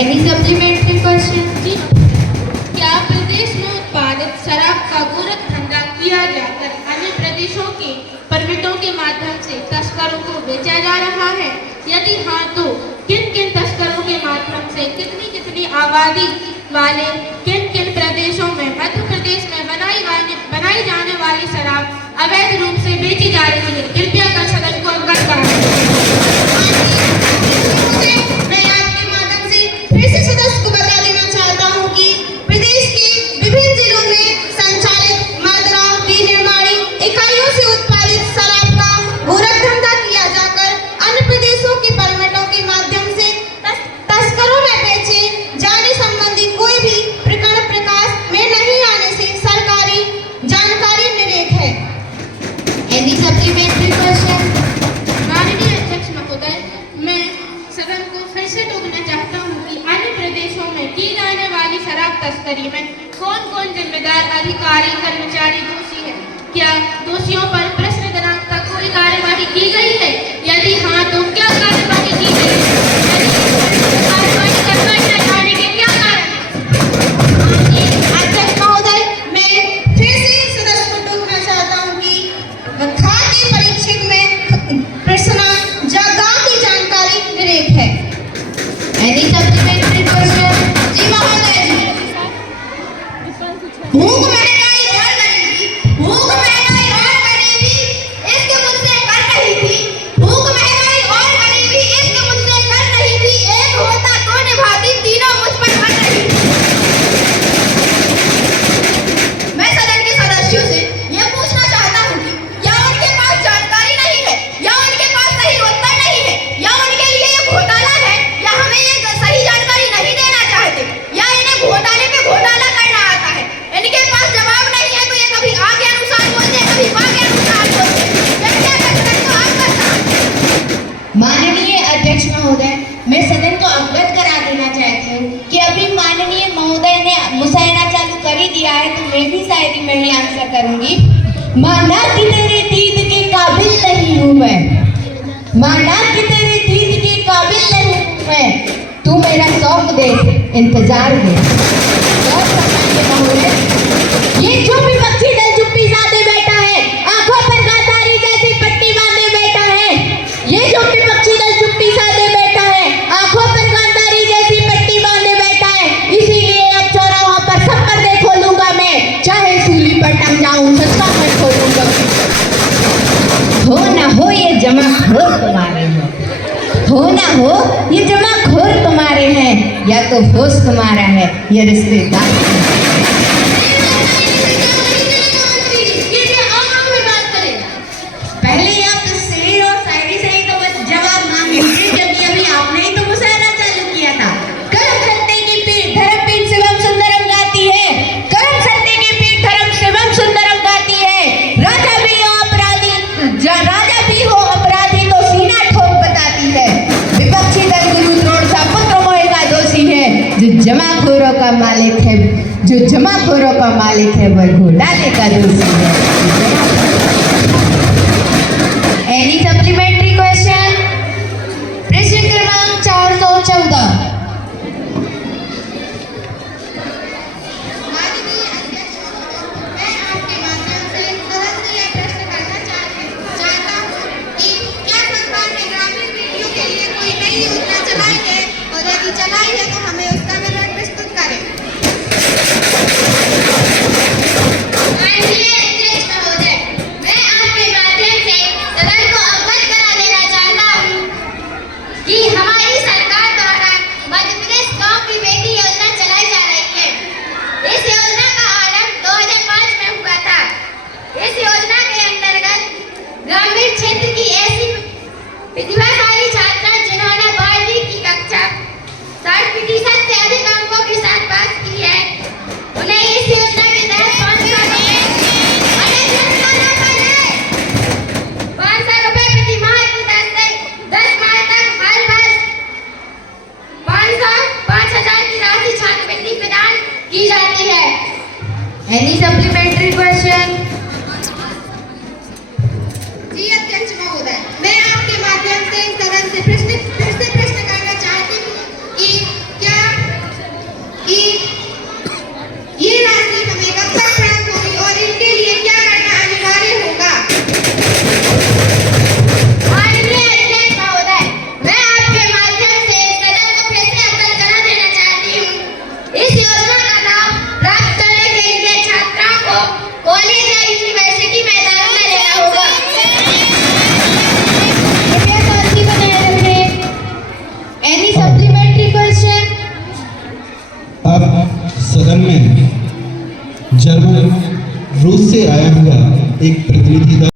Any supplementary question? जी, क्या प्रदेश में उत्पादित शराब का गोरख धंधा किया जाकर अन्य प्रदेशों के परमिटों के माध्यम से तस्करों को बेचा जा रहा है? यदि हाँ तो किन किन तस्करों के माध्यम से कितनी कितनी आबादी वाले किन किन प्रदेशों में मध्य प्रदेश में बनाई जाने वाली शराब अवैध रूप से बेची जा रही है? कृपया कर सदन को अवगत कराएं। मैं आपके माध्यम से फिर से सदस्य को बता देना चाहता हूं कि प्रदेश के विभिन्न जिलों में संचालित मादरा विनिर्माणी इकाइयों से उत्पादित शराब का गोरख धंधा किया जाकर अन्य प्रदेशों के परमिटों के माध्यम से तस्करों में बेचे जाने संबंधी कोई भी प्रकरण प्रकाश में नहीं आने से सरकारी जानकारी निरेख है। Any supplementary question? माननीय अध्यक्ष महोदय, मैं सदन को फिर से टोकना चाहता हूँ कि अन्य प्रदेशों में की जाने वाली शराब तस्करी में कौन कौन जिम्मेदार अधिकारी कर्मचारी दोषी है? क्या दोषियों पर प्रश्न दिनांक तक कोई कार्यवाही की गई है? यदि हाँ तो क्या कार्यवाही की गई है? कार्यवाही करवाई न जाने के क्या कारण है? अध्यक्ष महोदय, मैं फिर से सदस्य को टोकना चाहता हूं कि खाद्य परीक्षक में प्रश्न जगह की जानकारी निरेख है। Any supplementary question? जी महोदय जी, भूख महंगाई और गरीबी, भूख महंगाई और गरीबी इसके मुझसे कर रही थी, भूख महंगाई और गरीबी इसके मुझसे कर रही थी, एक होता तो निभाती तीनों मुझ पर कर रही थी। मैं सदन के सदस्यों से ये पूछना चाहता हूँ कि क्या उनके पास जानकारी नहीं है, या उनके पास सही उत्तर नहीं है, या उनके लिए ये घोटाला है, या हमें ये सही जानकारी नहीं देना चाहते, या इन्हें घोटाले पे घोटाला करना आता है। इनके पास जवाब नहीं है तो ये कभी आगे अनुसार बोलते हैं, कभी बागे अनुसार बोलते हैं। मैं क्या कर सकता हूँ, आप बताएं। माननीय अध्यक्ष महोदय, मैं सदन को अवगत करा देना चाहती हूँ कि अभी माननीय महोदय ने मुशायरा चालू कर ही दिया है, तो मैं भी शायरी में ही आंसर करूंगी। माना कि तेरे दीद के काबिल नहीं हूँ मैं, माना कि तेरे दीद के काबिल नहीं हूँ मैं, तू मेरा शौक देख इंतजार दे। और सम्मानित महोदय, ये जो भी पक्षी दल चुप्पी साधे बैठा है, आंखों पर गातारी जैसी पट्टी बांधे बैठा है, ये जो भी पक्षी दल चुप्पी साधे बैठा है, आंखों पर गातारी जैसी पट्टी बांधे बैठा है, इसीलिए अब चौराहों पर सब पर्दे खोलूंगा मैं, चाहे सूली पर टंग जाऊं सच्चा मैं खोलूंगा। हो ना हो ये जमाखोर तुम्हारे हो ना हो ये जमाखोर तुम्हारे हैं, या तो होश तुम्हारा है ये रिश्तेदार। पहले आप शेर और शायरी से ही तो बस जवाब मांग लीजिए, क्योंकि अभी आपने ही तो मुशायरा चालू किया था। करम सत्य की पीठ धर्म पीठ शिवम सुंदरम गाती है, करम सत्य की पीठ धर्म शिवम सुंदरम गाती है, राजा भी हो अपराधी तो सीना ठोक बताती है, विपक्षी दल गुरु द्रोण सा पुत्र मोह का दोषी है, जो जमाखोरों का मालिक है, जो जमाखोरों का मालिक है वह घोटाले का दोषी है। Any supplementary question? प्रश्न क्रमांक 414। माननीय अध्यक्ष महोदय, मैं आपके माध्यम से सदन से यह प्रश्न करना चाहता हूँ कि क्या सरकार ने ग्रामीण बेटियों के लिए कोई नई योजना चलाई है, और यदि चलाई है तो हमें उसका विवरण प्रस्तुत करें। माननीय अध्यक्ष महोदय, मैं आपके माध्यम से सदन को अवगत करा देना चाहता हूँ कि हमारी सरकार द्वारा मध्य प्रदेश गांव की बेटी योजना चलाई जा रही है। इस योजना का आरंभ 2005 में हुआ था। इस योजना के अंतर्गत ग्रामीण क्षेत्र की ऐसी प्रतिभाशाली छात्रा जिन्होंने 12वीं की कक्षा 60% से अधिक अंकों के साथ पास की है, उन्हें इस योजना के तहत 500 रुपए प्रति माह की दर से 10 माह तक हर वर्ष 5,000 की राशि छात्रवृत्ति प्रदान की जाती है। Any supplementary question? जी अध्यक्ष महोदय, मैं आपके माध्यम से सदन से फिर से प्रश्न करना चाहती हूँ कि क्या अब सदन में जर्मन रूस से आया हुआ एक प्रतिनिधि दल